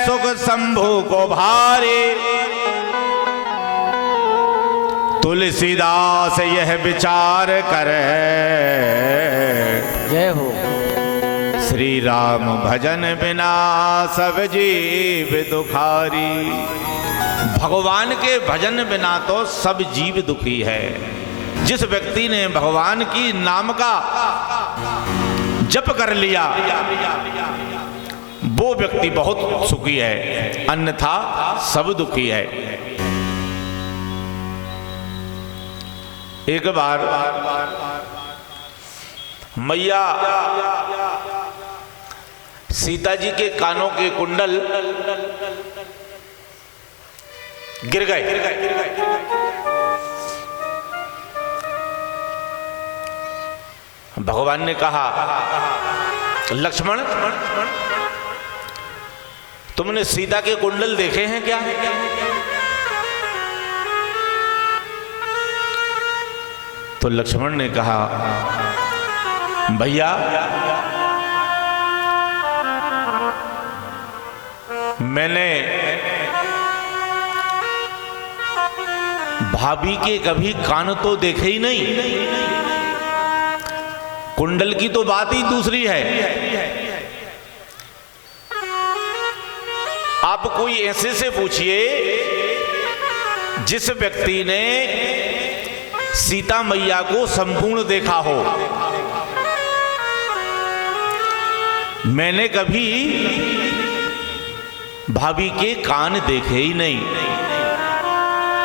सुख शंभु को भारी। तुलसीदास यह विचार करे, जय हो। श्री राम भजन बिना सब जीव दुखारी। भगवान के भजन बिना तो सब जीव दुखी है। जिस व्यक्ति ने भगवान की नाम का जप कर लिया वो व्यक्ति बहुत सुखी है, अन्यथा सब दुखी है। एक बार मैया सीता जी के कानों के कुंडल गिर गए। भगवान ने कहा, लक्ष्मण तुमने सीता के कुंडल देखे हैं क्या? तो लक्ष्मण ने कहा, भैया मैंने भाभी के कभी कान तो देखे ही नहीं, कुंडल की तो बात ही दूसरी है। आप कोई ऐसे से पूछिए जिस व्यक्ति ने सीता मैया को संपूर्ण देखा हो। मैंने कभी भाभी के कान देखे ही नहीं।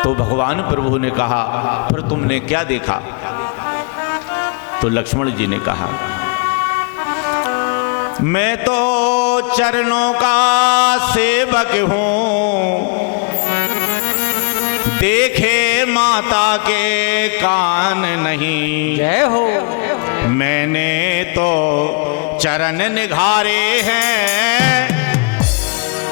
तो भगवान प्रभु ने कहा, फिर तुमने क्या देखा? तो लक्ष्मण जी ने कहा, मैं तो चरणों का सेवक हूं, देखे माता के कान नहीं। जय हो। मैंने तो चरण निघारे हैं,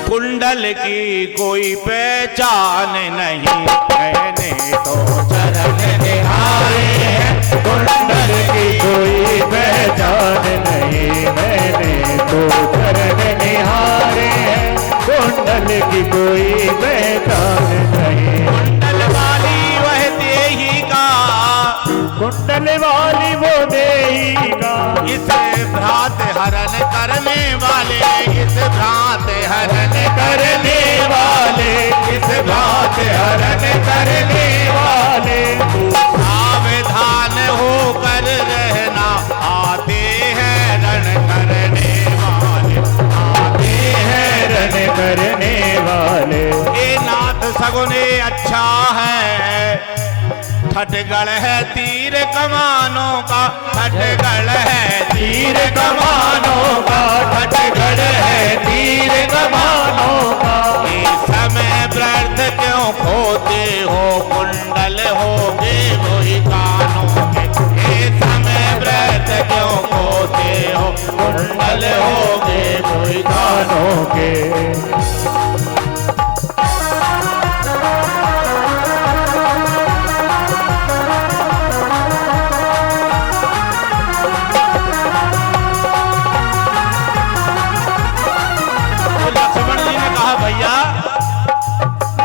कुंडल की कोई पहचान नहीं। मैंने तो चरण निघारे हैं, कुंडल की कोई पहचान नहीं। मैंने तो चरण निहारे हैं, कुंडल की कोई पहचान नहीं। कुंडल वाली वह देहिका, कुंडल वाली वो देहिका, इस भ्रात हरण करने वाले, इस भ्रात हरण करने वाले, इस भ्रात हरण करने वाले। सावधान होकर रहना, आते हैं रण करने वाले, आते हैं रण करने वाले। ए नाथ सगुने अच्छा है, ठठगढ़ है तीर कमानों का, ठठगढ़ है तीर कमानों का, ठठगढ़ है तीर कमानों का। इस समय व्यर्थ क्यों खोते हो, कुंडल होगे वही कानों के। इस समय व्यर्थ क्यों खोते हो, कुंडल होगे वही कानों के।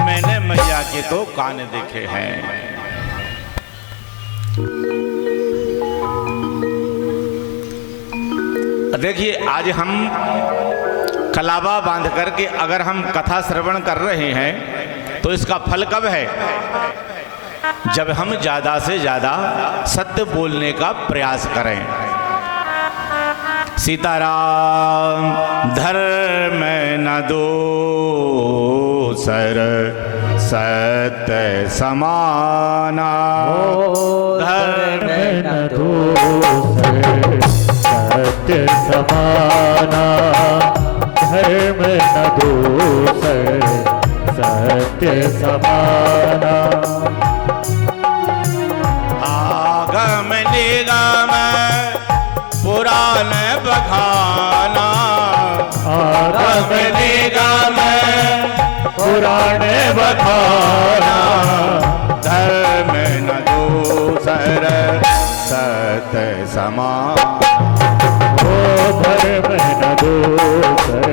मैंने मैया के तो कान देखे हैं। देखिए, आज हम कलावा बांध करके अगर हम कथा श्रवण कर रहे हैं तो इसका फल कब है? जब हम ज्यादा से ज्यादा सत्य बोलने का प्रयास करें। सीताराम धर्म न दोसर सत्य समाना, धर्म न दोसर सत्य समाना, धर्म न दोसर सत्य समाना। आगम निगम पुराण बखाना, आगम निगम पुराण बखाना, धर्म न दोसर सत्य समाना। ओ धर्म न दोसर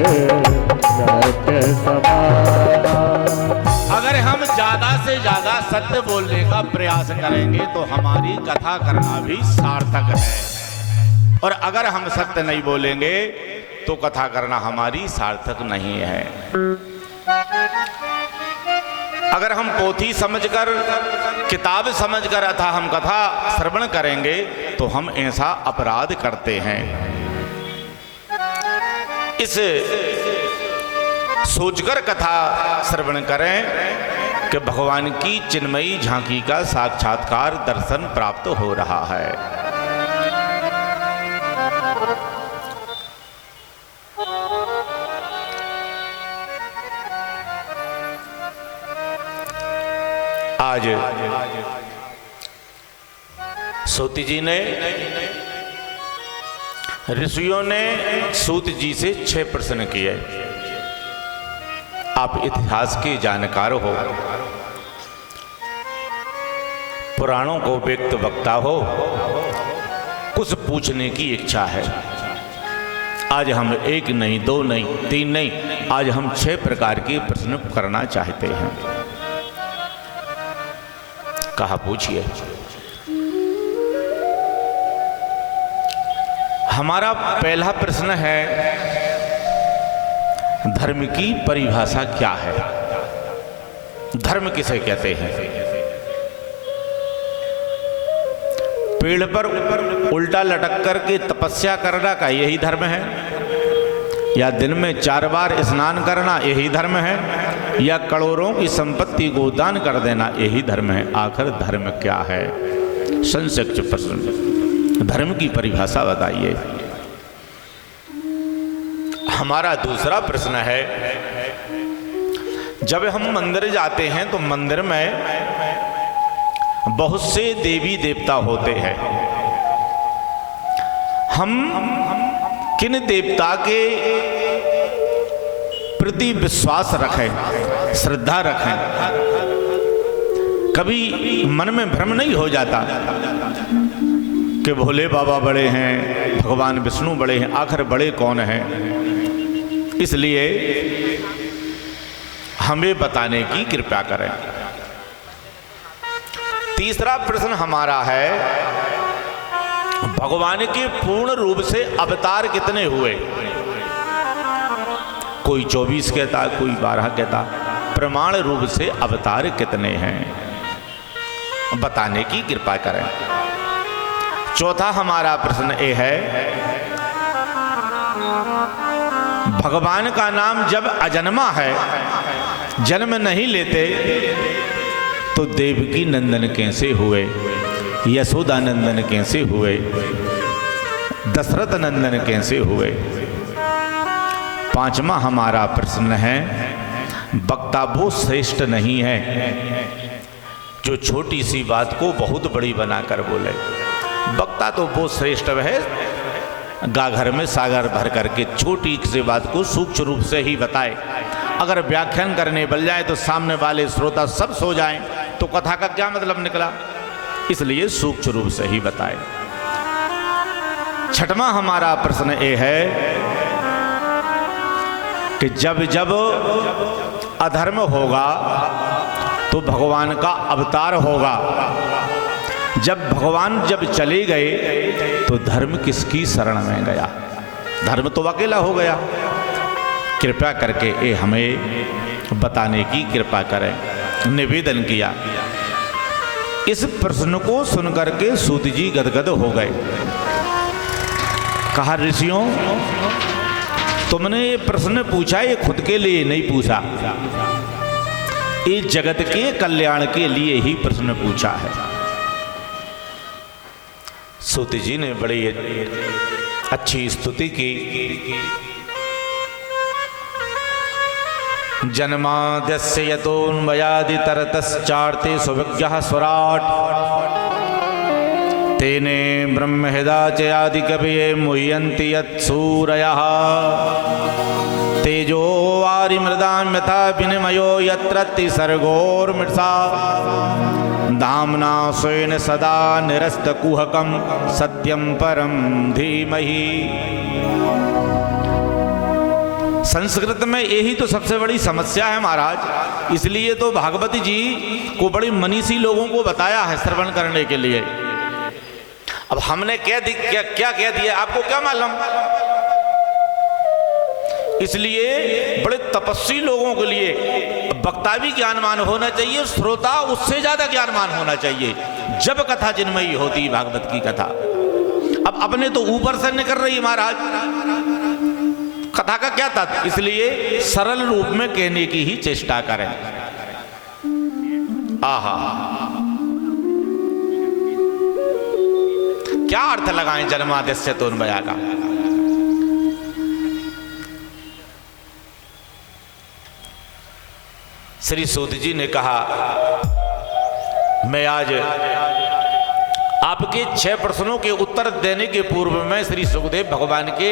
सत्य समाना। अगर हम ज्यादा से ज्यादा सत्य बोलने का प्रयास करेंगे तो हमारी कथा करना भी सार्थक है, और अगर हम सत्य नहीं बोलेंगे तो कथा करना हमारी सार्थक नहीं है। अगर हम पोथी समझकर, किताब समझकर अथा हम कथा श्रवण करेंगे तो हम ऐसा अपराध करते हैं। इस सोचकर कथा श्रवण करें कि भगवान की चिन्मयी झांकी का साक्षात्कार दर्शन प्राप्त हो रहा है। आज सूत जी ने, ऋषियों ने सूत जी से 6 प्रश्न किए। आप इतिहास के जानकार हो, पुराणों को व्यक्त वक्ता हो, कुछ पूछने की इच्छा है। आज हम 1 नहीं, 2 नहीं, 3 नहीं, आज हम 6 प्रकार के प्रश्न करना चाहते हैं। कहा पूछिए। हमारा पहला प्रश्न है, धर्म की परिभाषा क्या है? धर्म किसे कहते हैं? पेड़ पर उल्टा लटक करके तपस्या करना का यही धर्म है? या दिन में 4 बार स्नान करना यही धर्म है? या करोड़ों की संपत्ति को दान कर देना यही धर्म है? आखिर धर्म क्या है? संक्षिप्त प्रश्न, धर्म की परिभाषा बताइए। हमारा दूसरा प्रश्न है, जब हम मंदिर जाते हैं तो मंदिर में बहुत से देवी देवता होते हैं। हम किन देवता के प्रति विश्वास रखें, श्रद्धा रखें? कभी मन में भ्रम नहीं हो जाता कि भोले बाबा बड़े हैं, भगवान विष्णु बड़े हैं? आखिर बड़े कौन हैं? इसलिए हमें बताने की कृपा करें। तीसरा प्रश्न हमारा है, भगवान के पूर्ण रूप से अवतार कितने हुए? कोई 24 कहता, कोई 12 कहता। प्रमाण रूप से अवतार कितने हैं? बताने की कृपा करें। चौथा हमारा प्रश्न ये है, भगवान का नाम जब अजन्मा है, जन्म नहीं लेते, तो देवकी नंदन कैसे हुए? यशोदा नंदन कैसे हुए? दशरथ नंदन कैसे हुए? पांचवा हमारा प्रश्न है, वक्ता वो श्रेष्ठ नहीं है जो छोटी सी बात को बहुत बड़ी बनाकर बोले। वक्ता तो वो श्रेष्ठ है गाघर में सागर भर करके छोटी सी बात को सूक्ष्म रूप से ही बताए। अगर व्याख्यान करने बल जाए तो सामने वाले श्रोता सब सो जाएं, तो कथा का क्या मतलब निकला? इसलिए सूक्ष्म रूप से ही बताए। छठवां हमारा प्रश्न ये है कि जब जब अधर्म होगा तो भगवान का अवतार होगा। जब भगवान जब चले गए तो धर्म किसकी शरण में गया? धर्म तो अकेला हो गया। कृपया करके ये हमें बताने की कृपा करें। निवेदन किया। इस प्रश्न को सुनकर के सूत जी गदगद हो गए। कहा, ऋषियों, तुमने ये प्रश्न पूछा, ये खुद के लिए नहीं पूछा, ये जगत के कल्याण के लिए ही प्रश्न पूछा है। सूत जी ने बड़ी अच्छी स्तुति की। जन्माद्यस्य यतोन्वयादितरतश्चार्थे सुविज्ञः स्वराट् तेने ब्रह्महृदाचयादिकवये मुह्यन्ति यत्सूरयः तेजो वारिमृदां यथा विनिमयो यत्र सर्गोर्मृषा दाम्ना स्वेन सदा निरस्तकुहकं सत्यं परं धीमहि। संस्कृत में यही तो सबसे बड़ी समस्या है महाराज। इसलिए तो भागवती जी को बड़ी मनीषी लोगों को बताया है श्रवण करने के लिए। अब हमने क्या कह दिया आपको क्या मालूम। इसलिए बड़े तपस्वी लोगों के लिए वक्ता भी ज्ञानवान होना चाहिए, श्रोता उससे ज्यादा ज्ञानवान होना चाहिए, जब कथा जिनमयी होती भागवत की कथा। अब अपने तो ऊपर से निकल रही महाराज कथा का क्या था, इसलिए सरल रूप में कहने की ही चेष्टा करें। आहा, क्या अर्थ लगाएं जन्माद्यस्य तोन्मया का। श्री सूत जी ने कहा, मैं आज आपके 6 प्रश्नों के उत्तर देने के पूर्व में श्री सुखदेव भगवान के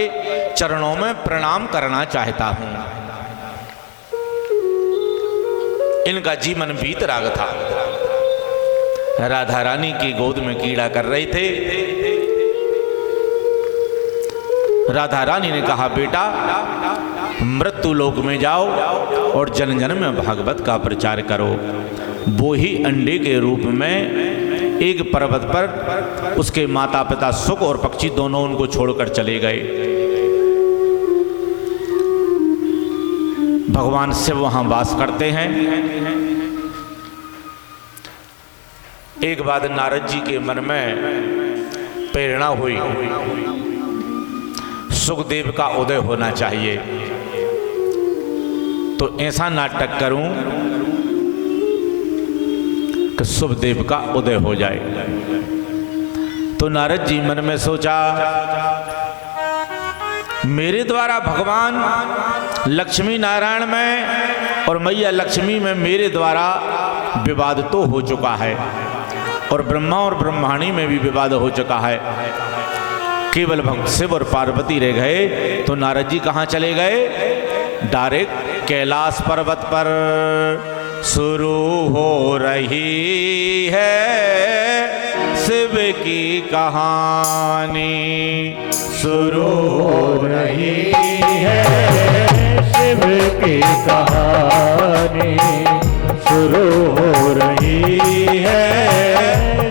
चरणों में प्रणाम करना चाहता हूं। इनका जीवन वीतराग था, राधा रानी की गोद में कीड़ा कर रहे थे। राधा रानी ने कहा, बेटा मृत्यु लोक में जाओ और जन जन में भागवत का प्रचार करो। वो ही अंडे के रूप में एक पर्वत पर उसके माता पिता सुख और पक्षी दोनों उनको छोड़कर चले गए। भगवान शिव वहां वास करते हैं। एक बात नारद जी के मन में प्रेरणा हुई, सुखदेव का उदय होना चाहिए, तो ऐसा नाटक करूं कि सुखदेव का उदय हो जाए। तो नारद जी मन में सोचा, मेरे द्वारा भगवान लक्ष्मी नारायण में और मैया लक्ष्मी में मेरे द्वारा विवाद तो हो चुका है, और ब्रह्मा और ब्रह्माणी में भी विवाद हो चुका है। केवल भक्त शिव और पार्वती रह गए। तो नारद जी कहाँ चले गए? डायरेक्ट कैलाश पर्वत पर शुरू हो रही है शिव की कहानी, शुरू हो रही है शिव की कहानी, शुरू हो रही है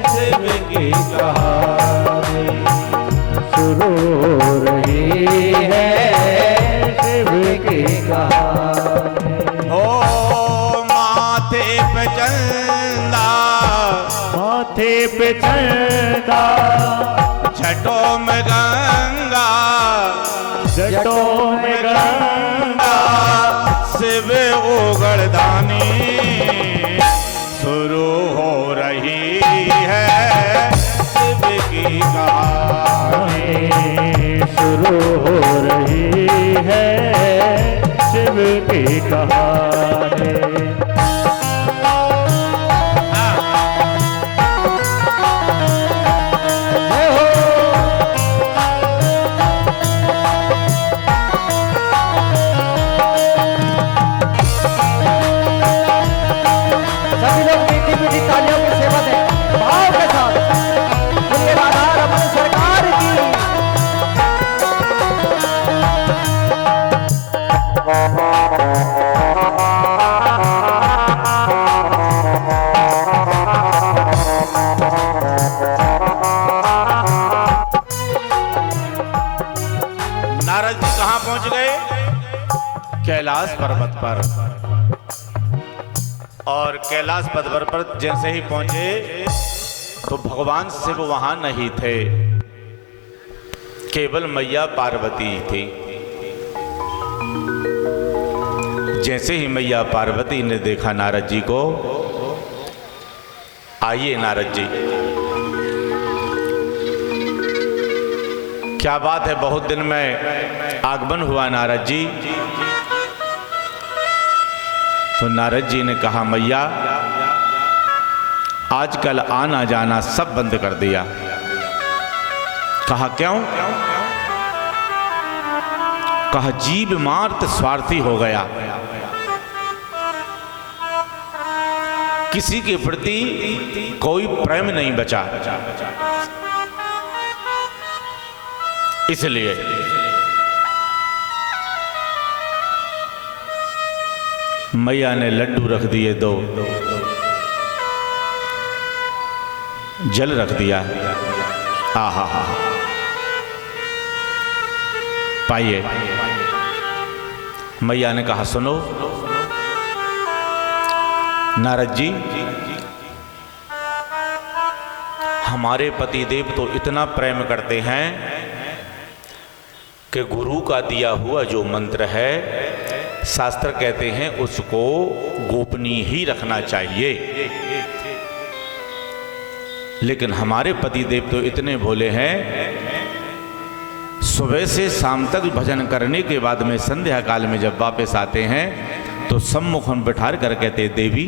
शिव की कहानी, शुरू हो रही है शिव की कहानी। हो माथे पे चंदा, माथे पे चंदा, छठों में गंगा, जटों में गंगा, शिव उगड़दानी, शुरू हो रही है शिव की कहानी, शुरू हो रही है शिव की कहानी। सभी लोग मीठी मीठी तालियों की सेवा दें भाव के साथ। बोलिए राधा रमन सरकार की। नारद जी कहाँ पहुंच गए? कैलाश पर्वत पर। और कैलाश पर्वत पर जैसे ही पहुंचे तो भगवान शिव वहां नहीं थे, केवल मैया पार्वती थी। जैसे ही मैया पार्वती ने देखा नारद जी को, आइए नारद जी, क्या बात है, बहुत दिन में आगमन हुआ नारद जी। तो नारद जी ने कहा, मैया आजकल आना जाना सब बंद कर दिया। कहा क्यों? कहा जीव मार्त स्वार्थी हो गया, किसी के प्रति कोई प्रेम नहीं बचा, इसलिए मैया ने लड्डू रख दिए 2, जल रख दिया। आहा हा, पाइए। मैया ने कहा सुनो नारद जी, हमारे पतिदेव तो इतना प्रेम करते हैं कि गुरु का दिया हुआ जो मंत्र है, शास्त्र कहते हैं उसको गोपनीय ही रखना चाहिए। लेकिन हमारे पतिदेव तो इतने भोले हैं, सुबह से शाम तक भजन करने के बाद में संध्या काल में जब वापस आते हैं तो सम्मुख में बैठा कर कहते, देवी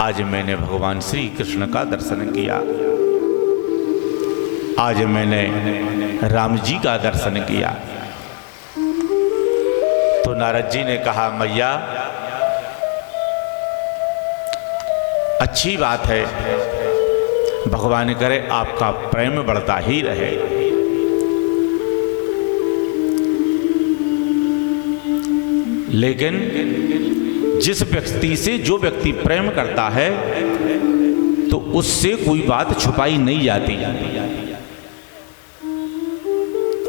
आज मैंने भगवान श्री कृष्ण का दर्शन किया, आज मैंने राम जी का दर्शन किया। तो नारद जी ने कहा मैया अच्छी बात है, भगवान करे आपका प्रेम बढ़ता ही रहे। लेकिन जिस व्यक्ति से जो व्यक्ति प्रेम करता है तो उससे कोई बात छुपाई नहीं जाती।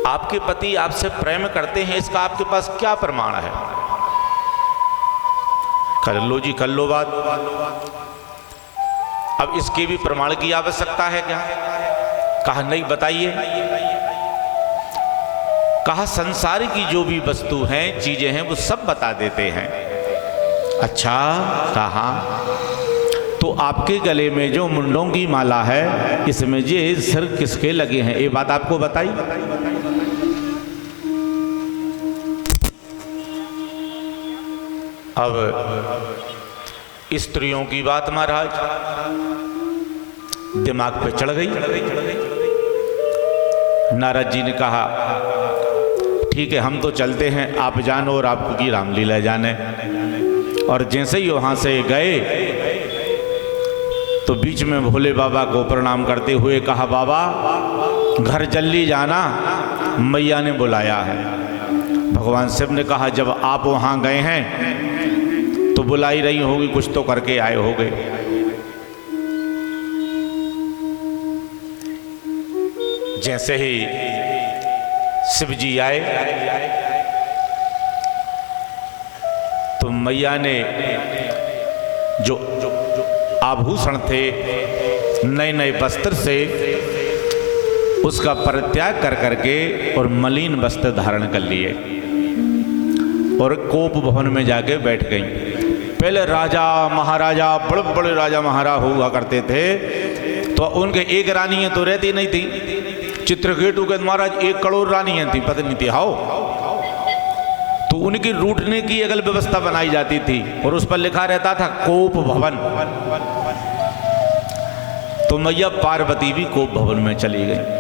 आपके पति आपसे प्रेम करते हैं, इसका आपके पास क्या प्रमाण है? कर लो जी, कर लो बात। अब इसके भी प्रमाण की आवश्यकता है क्या? कहा नहीं, बताइए। कहा संसार की जो भी वस्तु हैं, चीजें हैं, वो सब बता देते हैं। अच्छा, कहा तो आपके गले में जो मुंडों की माला है, इसमें ये सिर किसके लगे हैं, ये बात आपको बताई? अब स्त्रियों की बात महाराज दिमाग पे चढ़ गई। नारद जी ने कहा ठीक है, हम तो चलते हैं, आप जानो और आपकी रामलीला जाने। और जैसे ही वहां से गए तो बीच में भोले बाबा को प्रणाम करते हुए कहा, बाबा घर जल्दी जाना, मैया ने बुलाया है। भगवान शिव ने कहा जब आप वहां गए हैं तो बुलाई रही होगी, कुछ तो करके आए होगे। जैसे ही शिव जी आए तो मैया ने जो आभूषण थे, नए नए वस्त्र से उसका परित्याग कर करके और मलिन वस्त्र धारण कर लिए और कोप भवन में जाके बैठ गई। पहले राजा महाराजा, बड़े बड़े राजा महाराज हुआ करते थे, तो उनके एक रानी तो रहती नहीं थी। चित्रकेतु के महाराज 1 करोड़ रानियां थी, पता नहीं थी हाउ। तो उनकी रूठने की अगल व्यवस्था बनाई जाती थी और उस पर लिखा रहता था कोप भवन। तो मैया पार्वती भी कोप भवन में चली गई।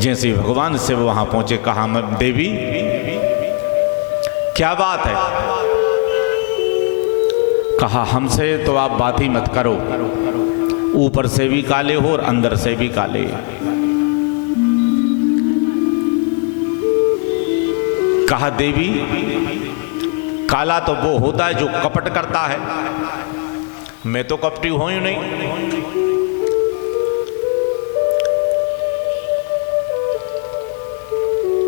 जैसे भगवान से वो वहां पहुंचे, कहा देवी क्या बात है? कहा हमसे तो आप बात ही मत करो, ऊपर से भी काले हो और अंदर से भी काले। कहा देवी काला तो वो होता है जो कपट करता है, मैं तो कपटी हूं ही नहीं।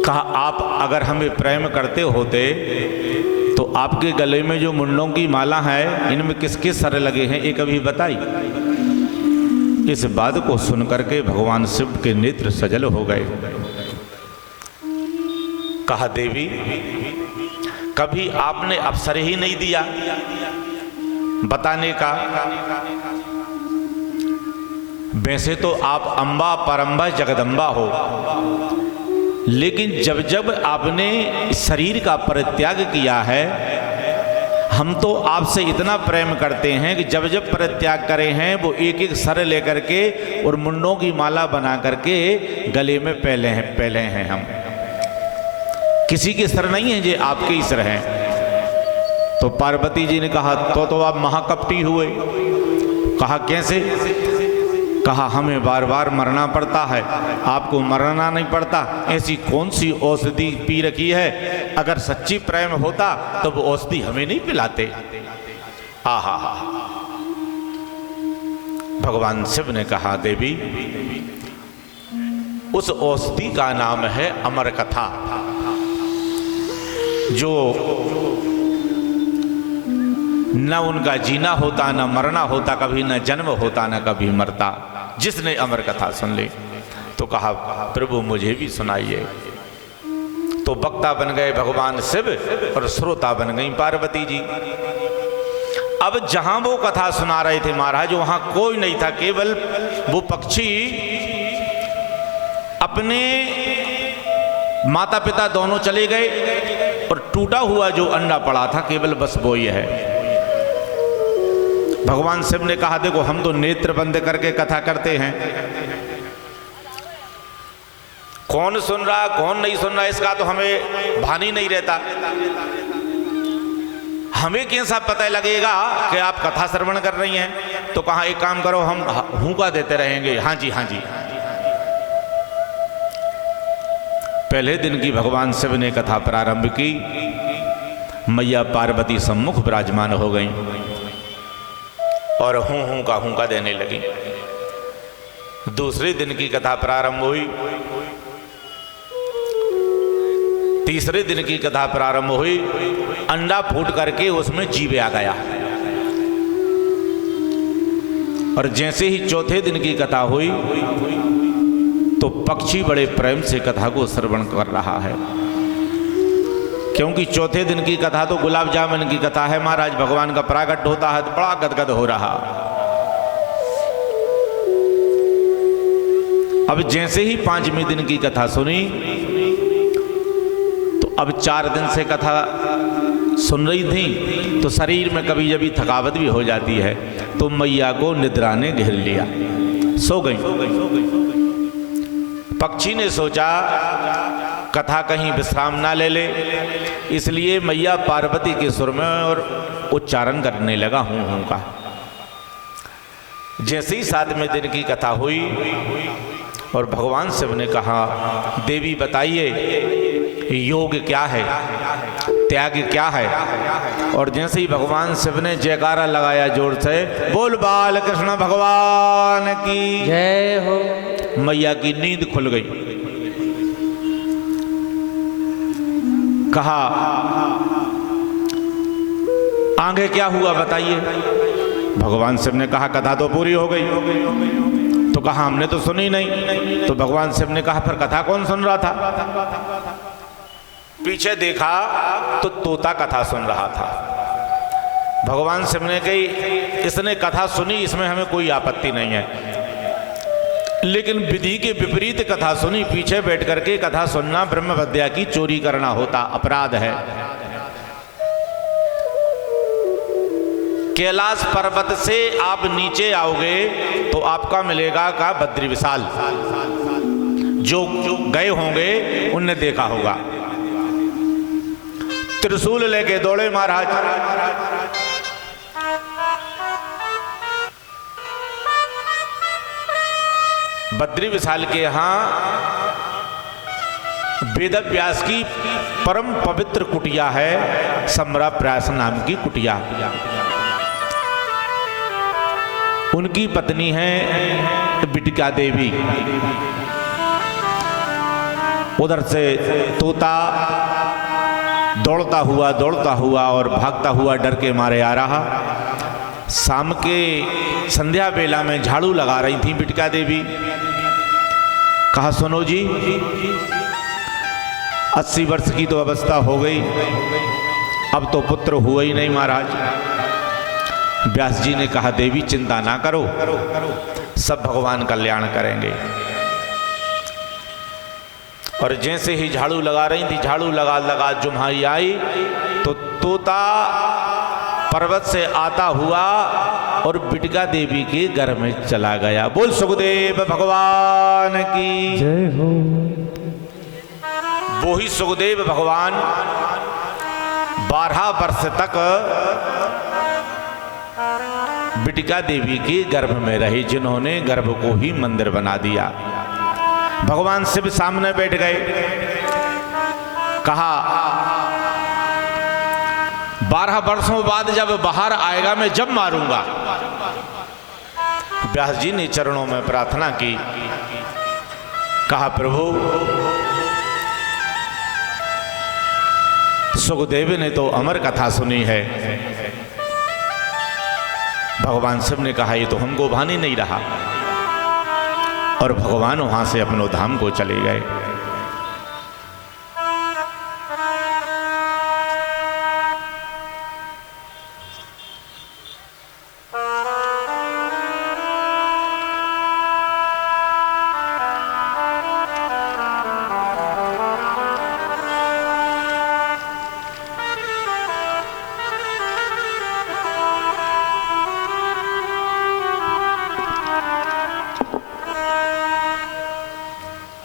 कहा आप अगर हमें प्रेम करते होते तो आपके गले में जो मुंडों की माला है, इनमें किसके सर लगे हैं ये कभी बताई? इस बात को सुनकर के भगवान शिव के नेत्र सजल हो गए। कहा देवी कभी आपने अवसर ही नहीं दिया बताने का। वैसे तो आप अम्बा परम्बा जगदम्बा हो, लेकिन जब जब आपने शरीर का परित्याग किया है, हम तो आपसे इतना प्रेम करते हैं कि जब जब परित्याग करे हैं वो एक एक सर लेकर के और मुंडों की माला बना करके गले में पहले हैं हम। किसी के सर नहीं है, ये आपके ही सर हैं। तो पार्वती जी ने कहा तो आप महाकपटी हुए। कहा कैसे? कहा हमें बार बार मरना पड़ता है, आपको मरना नहीं पड़ता। ऐसी कौन सी औषधि पी रखी है? अगर सच्ची प्रेम होता तो वो औषधि हमें नहीं पिलाते। आहा हा। भगवान शिव ने कहा देवी, उस औषधि का नाम है अमर कथा, जो न उनका जीना होता, न मरना होता, कभी न जन्म होता, न कभी मरता। जिसने अमर कथा सुन ली तो कहा प्रभु मुझे भी सुनाइए। तो वक्ता बन गए भगवान शिव और श्रोता बन गई पार्वती जी। अब जहां वो कथा सुना रहे थे महाराज, वहां कोई नहीं था, केवल वो पक्षी अपने माता पिता दोनों चले गए और टूटा हुआ जो अंडा पड़ा था केवल बस वो ही है। भगवान शिव ने कहा देखो हम तो नेत्र बंद करके कथा करते हैं, कौन सुन रहा कौन नहीं सुन रहा इसका तो हमें भान ही नहीं रहता। हमें कैसा पता लगेगा कि आप कथा श्रवण कर रही हैं? तो कहा एक काम करो, हम हुंका देते रहेंगे, हाँ जी हाँ जी। पहले दिन की भगवान शिव ने कथा प्रारंभ की, मैया पार्वती सम्मुख विराजमान हो गई और हूं का हुंका देने लगी। दूसरे दिन की कथा प्रारंभ हुई, तीसरे दिन की कथा प्रारंभ हुई, अंडा फूट करके उसमें जीव आ गया। और जैसे ही चौथे दिन की कथा हुई तो पक्षी बड़े प्रेम से कथा को श्रवण कर रहा है, क्योंकि चौथे दिन की कथा तो गुलाब जामुन की कथा है महाराज, भगवान का प्राकट होता है तो बड़ा गदगद हो रहा। अब जैसे ही पांचवें दिन की कथा सुनी तो अब 4 दिन से कथा सुन रही थी तो शरीर में कभी कभी थकावट भी हो जाती है, तो मैया को निद्रा ने घेर लिया, सो गई। पक्षी ने सोचा कथा कहीं विश्राम ना ले ले, इसलिए मैया पार्वती के सुर में और उच्चारण करने लगा हूं का। जैसे ही 7वें दिन की कथा हुई और भगवान शिव ने कहा देवी बताइए योग क्या है, त्याग क्या है। और जैसे ही भगवान शिव ने जयकारा लगाया जोर से, बोल बाल कृष्ण भगवान की जय हो, मैया की नींद खुल गई। कहा आगे क्या हुआ बताइए। भगवान शिव ने कहा कथा तो पूरी हो गई। तो कहा हमने तो सुनी नहीं। तो भगवान शिव ने कहा फिर कथा कौन सुन रहा था? पीछे देखा तो तोता कथा सुन रहा था। भगवान शिव ने कही इसने कथा सुनी, इसमें हमें कोई आपत्ति नहीं है, लेकिन विधि के विपरीत कथा सुनी, पीछे बैठ करके कथा सुनना ब्रह्म विद्या की चोरी करना होता, अपराध है। कैलाश पर्वत से आप नीचे आओगे तो आपका मिलेगा का बद्री विशाल, जो गए होंगे उनने देखा होगा। त्रिशूल लेके दौड़े महाराज, बद्री विशाल के यहां वेद व्यास की परम पवित्र कुटिया है, समरा प्रयास नाम की कुटिया। उनकी पत्नी है बिटिका देवी। उधर से तोता दौड़ता हुआ और भागता हुआ डर के मारे आ रहा। शाम के संध्या बेला में झाड़ू लगा रही थी बिटिका देवी। कहा सुनो जी, 80 वर्ष की तो अवस्था हो गई, अब तो पुत्र हुआ ही नहीं महाराज। व्यास जी ने कहा देवी चिंता ना करो, सब भगवान कल्याण करेंगे। और जैसे ही झाड़ू लगा रही थी, झाड़ू लगा जुम्हाई आई तो तोता पर्वत से आता हुआ और बिटिका देवी के घर में चला गया। बोल सुखदेव भगवान की जय हो। वो ही सुखदेव भगवान 12 वर्ष तक त्रिपिटिका देवी के गर्भ में रही, जिन्होंने गर्भ को ही मंदिर बना दिया। भगवान शिव सामने बैठ गए, कहा 12 वर्षों बाद जब बाहर आएगा मैं जब मारूंगा। व्यास जी ने चरणों में प्रार्थना की, कहा प्रभु सुखदेव ने तो अमर कथा सुनी है। भगवान शिव ने कहा ये तो हमको भान ही नहीं रहा, और भगवान वहां से अपनो धाम को चले गए।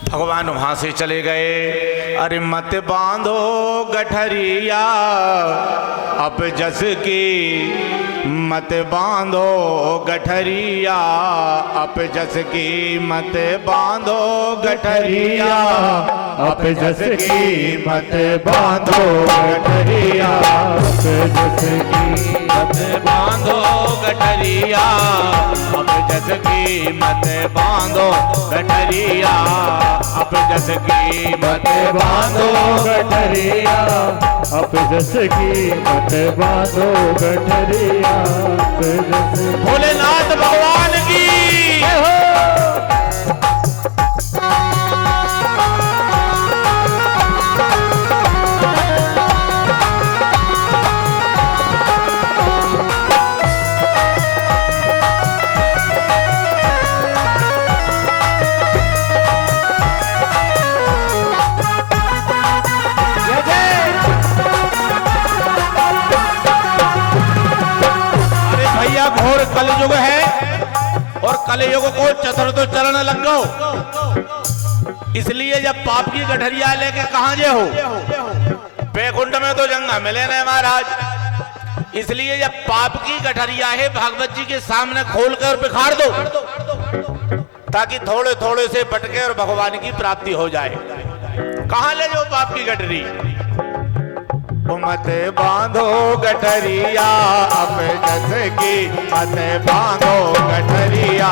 भगवान वहां से चले गए। अरे मत बांधो गठरिया अब जस की, मत बांधो गठरिया अब जस की, मत बांधो गठरिया अब जस की, मत बांधो गठरिया अब जस की, मत बांधो गठरिया अब जस की, मत बांधो गठरिया अब जस की, मत बांधो गठरिया अब जस की, मत बांधो गठरिया अब जस की। भोलेनाथ भगवान की घोर कलयुग है, और कलयुग को चतुर्थ चरण लग गो। इसलिए जब पाप की गठरिया लेके कहां जे हो, बैकुंठ में तो जंगा मिले न महाराज। इसलिए जब पाप की गठरिया है भागवत जी के सामने खोल कर बिखार दो, ताकि थोड़े थोड़े से बटके और भगवान की प्राप्ति हो जाए। कहां ले जाओ पाप की गठरी? मत बांधो गठरिया अब जस की, मत बांधो गठरिया